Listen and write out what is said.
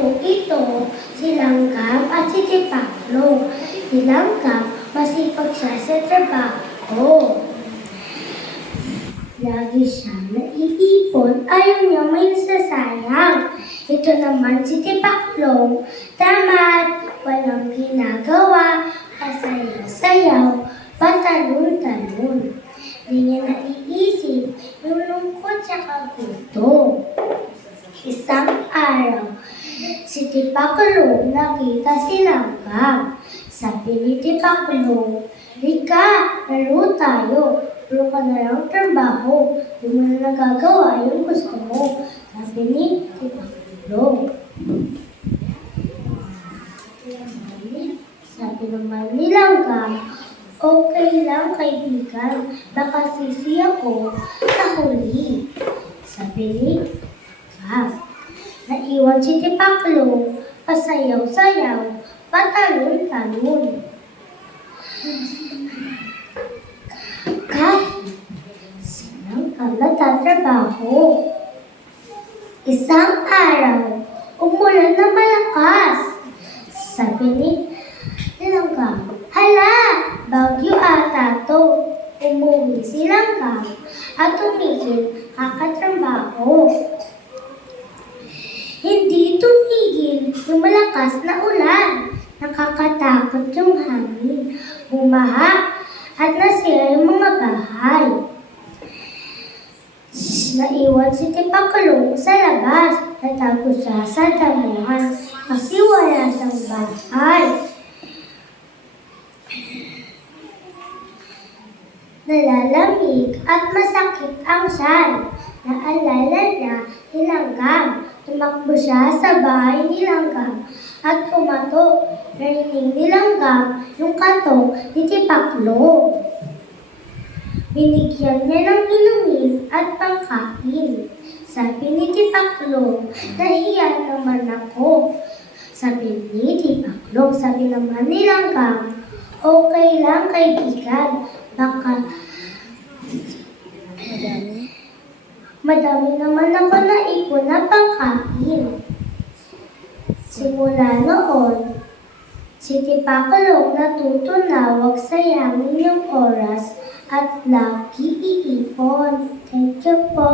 po ito, si Langgam at si Tipaklo. Si Langgam, masipag siya sa trabaho. Lagi siyang naiipon, ayaw niya may nasasayang. Ito naman si Tipaklong, tamad, walang ginagawa, pasayaw-sayaw, patalon-talon. Di niya naiisip yung lungkot sa kagutom. Isang araw, si Tipaklong nakita si Langgam. Sabi ni Tipaklong, "Lika, laro tayo. Puro ka na lang trabaho. Di mo na nagagawa yung gusto mo." Sabi ni Tipaklong. Sabi naman ni Langgam, "Okay lang kaibigan, baka sisi ako sa huli." Sabi ni Langgam. Naiwan si Tipaklong, pasayaw-sayaw, patalon-talon. Kahit silang nagtatrabaho. Isang araw, umulan na malakas. Sabi ni Langgam, "Hala, bagyo ata to." Umuwi si Langgam at tumigil kakatrabaho. Hindi tumigil yung malakas na ulan. Nakakatakot yung hangin. Bumaha at nasira yung mga bahay. Naiwan si Tipaklong sa labas. Natago siya sa damuhan kasi wala siyang bahay. Nalalamig at masakit ang tiyan. Naalala niya ni Langgam. Tumakbo siya sa bahay ni Langgam at kumatok. Narinig ni Langgam yung katok ni Tipaklong. Binigyan niya ng inumin at pangkain. Sabi ni Tipaklong, "Nahiya naman ako." Sabi ni Tipaklong, sabi naman ni Langgam, "Okay lang kaibigan, baka madami naman ako naipon na pangkain." Simula noon, si Tipaklong natuto na huwag sayangin yung oras at lagi iipon. Thank you po.